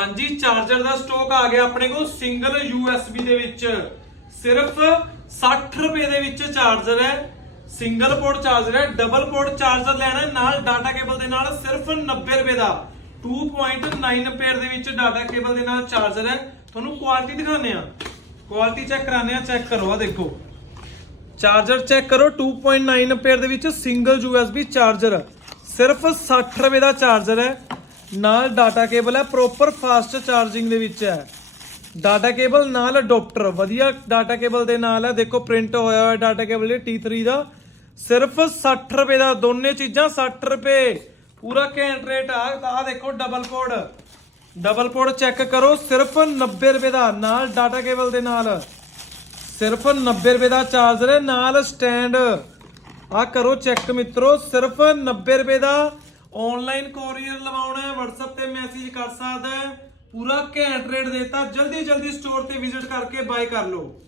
ਹਾਂਜੀ ਚਾਰਜਰ ਦਾ ਸਟਾਕ ਆ ਗਿਆ ਆਪਣੇ ਕੋਲ ਸਿੰਗਲ USB ਦੇ ਵਿੱਚ। ਸਿਰਫ 60 ਰੁਪਏ ਦੇ ਵਿੱਚ ਚਾਰਜਰ ਹੈ। ਸਿੰਗਲ ਪੋਰਟ ਚਾਰਜਰ ਹੈ ਡਬਲ ਪੋਰਟ ਚਾਰਜਰ ਲੈਣਾ ਨਾਲ ਡਾਟਾ ਕੇਬਲ ਦੇ ਨਾਲ ਸਿਰਫ 90 ਰੁਪਏ ਦਾ। 2.9 ਐਂਪੀਅਰ ਦੇ ਵਿੱਚ ਡਾਟਾ ਕੇਬਲ ਦੇ ਨਾਲ ਚਾਰਜਰ ਹੈ। ਤੁਹਾਨੂੰ ਕੁਆਲਿਟੀ ਦਿਖਾਉਂਦੇ ਆ ਕੁਆਲਿਟੀ ਚੈੱਕ ਕਰਾਉਂਦੇ ਆ ਚੈੱਕ ਕਰੋ ਆ ਦੇਖੋ। ਚਾਰਜਰ ਚੈੱਕ ਕਰੋ 2.9 ਐਂਪੀਅਰ ਦੇ ਵਿੱਚ ਸਿੰਗਲ USB ਚਾਰਜਰ ਸਿਰਫ 60 ਰੁਪਏ ਦਾ ਚਾਰਜਰ ਹੈ। ਨਾਲ ਡਾਟਾ ਕੇਬਲ ਹੈ ਪ੍ਰੋਪਰ ਫਾਸਟ ਚਾਰਜਿੰਗ ਦੇ ਵਿੱਚ ਹੈ। ਡਾਟਾ ਕੇਬਲ ਨਾਲ ਅਡਾਪਟਰ ਵਧੀਆ ਡਾਟਾ ਕੇਬਲ ਦੇ ਨਾਲ ਹੈ। ਦੇਖੋ ਪ੍ਰਿੰਟ ਹੋਇਆ ਹੋਇਆ ਡਾਟਾ ਕੇਬਲ ਇਹ T3 ਦਾ। ਸਿਰਫ 60 ਰੁਪਏ ਦਾ, ਦੋਨੇ ਚੀਜ਼ਾਂ 60 ਰੁਪਏ। ਪੂਰਾ ਘੈਂਟ ਰੇਟ ਆ। ਆ ਦੇਖੋ double code double code check ਕਰੋ, ਸਿਰਫ 90 ਰੁਪਏ ਦਾ ਨਾਲ ਡਾਟਾ ਕੇਬਲ ਦੇ ਨਾਲ। ਸਿਰਫ 90 ਰੁਪਏ ਦਾ ਚਾਰਜਰ ਹੈ ਨਾਲ ਸਟੈਂਡ ਆ ਕਰੋ ਚੈੱਕ ਮਿੱਤਰੋ, ਸਿਰਫ 90 ਰੁਪਏ ਦਾ ਆਨਲਾਈਨ ਕੋਰੀਅਰ ਲਵਾਉਣਾ ਹੈ, WhatsApp ਤੇ ਮੈਸੇਜ ਕਰ ਸਕਦਾ ਹੈ। ਪੂਰਾ ਘੈਂਟ ਰੇਟ ਦੇਤਾ। ਜਲਦੀ ਜਲਦੀ ਸਟੋਰ ਤੇ ਵਿਜ਼ਿਟ ਕਰਕੇ ਬਾਏ ਕਰ ਲਓ।